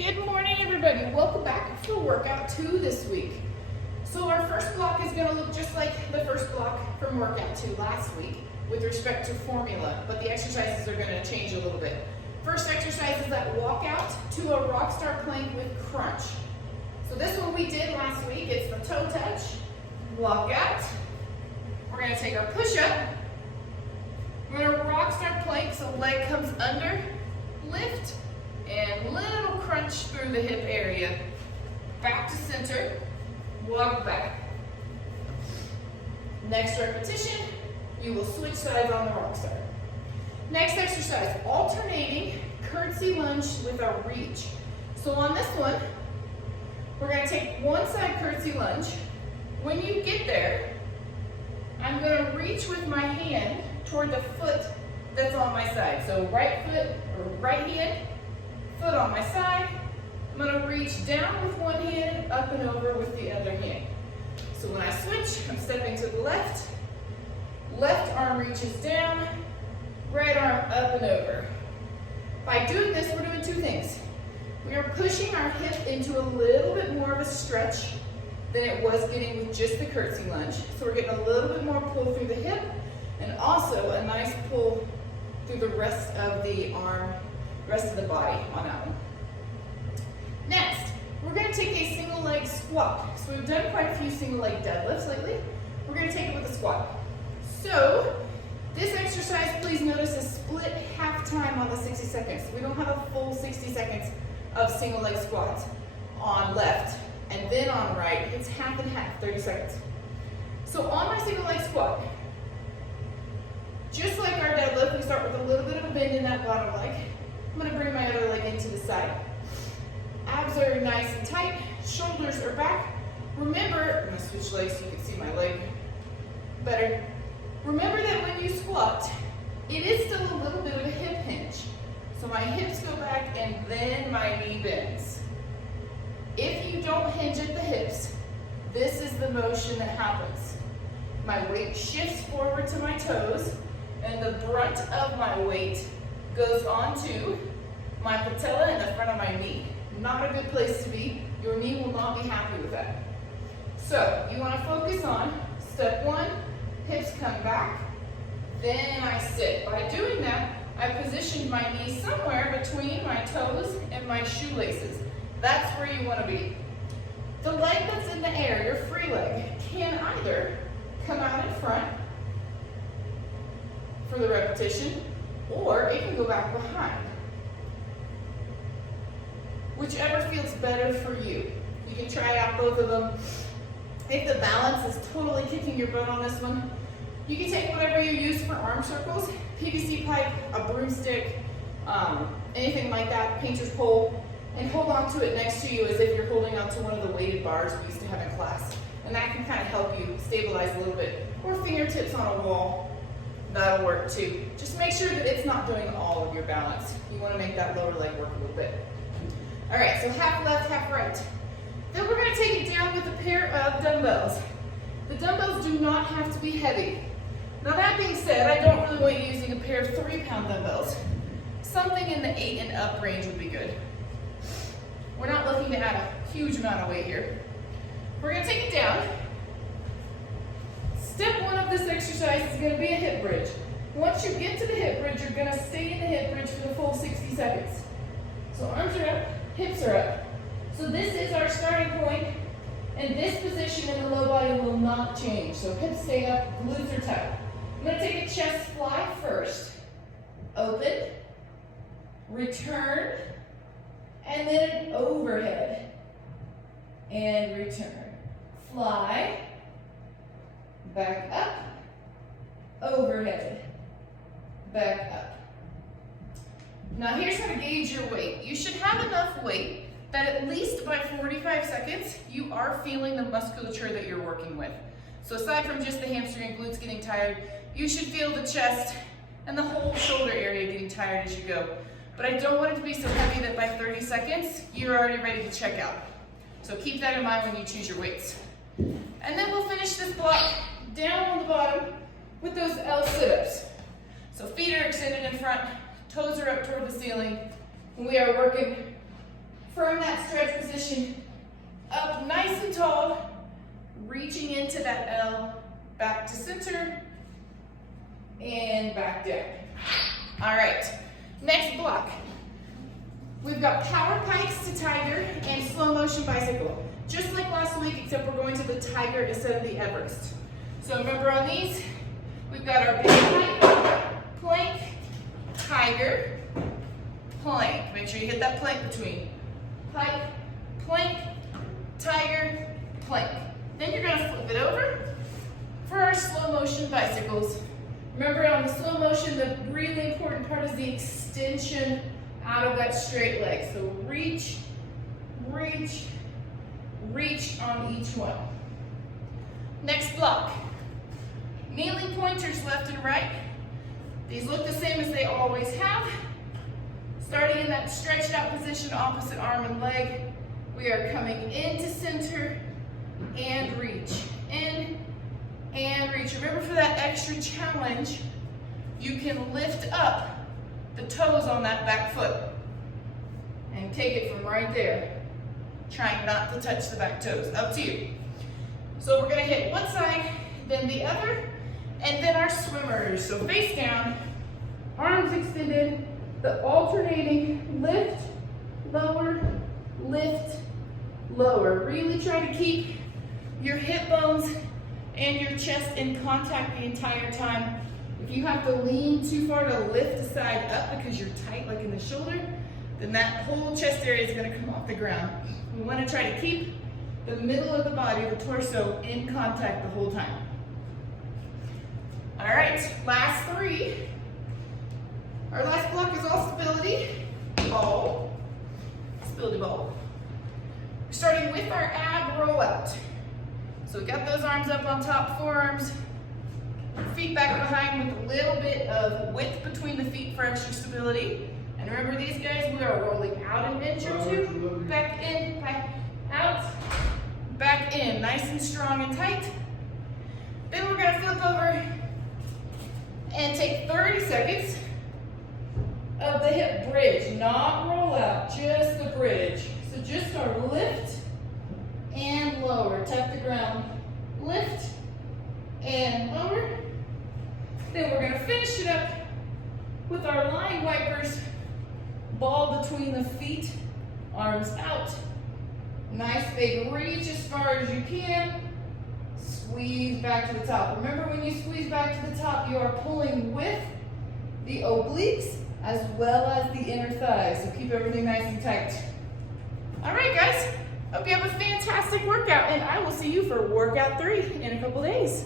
Good morning, everybody. Welcome back for workout 2 this week. So our first block is going to look just like the first block from workout 2 last week with respect to formula, but the exercises are going to change a little bit. First exercise is that walkout to a rock star plank with crunch. So this one we did last week. It's the toe touch, walk out. We're going to take our push up. We're going to rock star plank so leg comes under, lift, and little crunch through the hip area. Back to center, walk back. Next repetition, you will switch sides on the rock star. Next exercise, alternating curtsy lunge with our reach. So on this one, we're going to take one side curtsy lunge. When you get there, I'm going to reach with my hand toward the foot that's on my side. So right foot or right hand, foot on my side. I'm going to reach down with one hand, up and over with the other hand. So when I switch, I'm stepping to the left. Left arm reaches down, right arm up and over. By doing this, we're doing two things. We are pushing our hip into a little bit more of a stretch than it was getting with just the curtsy lunge. So we're getting a little bit more pull through the hip and also a nice pull through the rest of the arm, rest of the body on that one. Next, we're going to take a single leg squat. So we've done quite a few single leg deadlifts lately. We're going to take it with a squat. So this exercise, please notice, is split half time on the 60 seconds. We don't have a full 60 seconds of single leg squats on left and then on right. It's half and half, 30 seconds. So on my single leg squat, just like our deadlift, we start with a little bit of a bend in that bottom leg. I'm going to bring my other leg into the side. Abs are nice and tight, shoulders are back. Remember, I'm going to switch legs so you can see my leg better. Remember that when you squat, it is still a little bit of a hip hinge. So my hips go back and then my knee bends. If you don't hinge at the hips, this is the motion that happens. My weight shifts forward to my toes, and the brunt of my weight goes onto my patella and the front of my knee. Not a good place to be. Your knee will not be happy with that. So you want to focus on step one, hips come back, then I sit. By doing that, I positioned my knee somewhere between my toes and my shoelaces. That's where you want to be. The leg that's in the air, your free leg, can either come out in front for the repetition, or it can go back behind. Whichever feels better for you. You can try out both of them. If the balance is totally kicking your butt on this one, you can take whatever you use for arm circles, PVC pipe, a broomstick, anything like that, painter's pole, and hold on to it next to you as if you're holding on to one of the weighted bars we used to have in class. And that can kind of help you stabilize a little bit. Or fingertips on a wall, that'll work too. Just make sure that it's not doing all of your balance. You want to make that lower leg work a little bit. All right, so half left, half right. Then we're going to take it down with a pair of dumbbells. The dumbbells do not have to be heavy. Now that being said, I don't really want you using a pair of 3-pound dumbbells. Something in the 8 and up range would be good. We're not looking to add a huge amount of weight here. We're going to take it down. Step one of this exercise is going to be a hip bridge. Once you get to the hip bridge, you're going to stay in the hip bridge for the full 60 seconds. So arms are up, hips are up. So this is our starting point, and this position in the low body will not change. So hips stay up, glutes are tight. I'm going to take a chest fly first. Open, return, and then an overhead. And return. Fly, back up, overhead, back up. Now here's how to gauge your weight. You should have enough weight that at least by 45 seconds, you are feeling the musculature that you're working with. So aside from just the hamstring and glutes getting tired, you should feel the chest and the whole shoulder area getting tired as you go. But I don't want it to be so heavy that by 30 seconds, you're already ready to check out. So keep that in mind when you choose your weights. And then we'll finish this block down on the bottom with those L sit-ups. So feet are extended in front, toes are up toward the ceiling, and we are working from that stretch position, up nice and tall, reaching into that L, back to center, and back down. All right, next block. We've got power pikes to tiger and slow motion bicycle. Just like last week, except we're going to the tiger instead of the Everest. So remember on these, we've got our big pike, plank, tiger, plank. Make sure you hit that plank between. Pike, plank, tiger, plank. Then you're gonna flip it over for our slow motion bicycles. Remember on the slow motion, the really important part is the extension out of that straight leg. So reach, reach, reach on each one. Next block. Kneeling pointers left and right. These look the same as they always have. Starting in that stretched out position, opposite arm and leg, we are coming into center and reach. In and reach. Remember, for that extra challenge, you can lift up the toes on that back foot and take it from right there. Trying not to touch the back toes, up to you. So we're gonna hit one side, then the other, and then our swimmers. So face down, arms extended, the alternating lift, lower, lift, lower. Really try to keep your hip bones and your chest in contact the entire time. If you have to lean too far to lift the side up because you're tight, like in the shoulder, then that whole chest area is gonna come off the ground. We wanna try to keep the middle of the body, the torso, in contact the whole time. All right, last three. Our last block is all stability ball. Stability ball. We're starting with our ab rollout. So we got those arms up on top, forearms, feet back behind with a little bit of width between the feet for extra stability. And remember these guys, we are rolling out an inch or two, back in, back out, back in, nice and strong and tight. Then we're gonna flip over and take 30 seconds of the hip bridge, not roll out, just the bridge. So just our lift and lower, tap the ground, lift and lower. Then we're gonna finish it up with our line wipers, ball between the feet, arms out. Nice big reach as far as you can. Squeeze back to the top. Remember, when you squeeze back to the top, you are pulling with the obliques as well as the inner thighs. So keep everything nice and tight. All right, guys. Hope you have a fantastic workout, and I will see you for workout 3 in a couple days.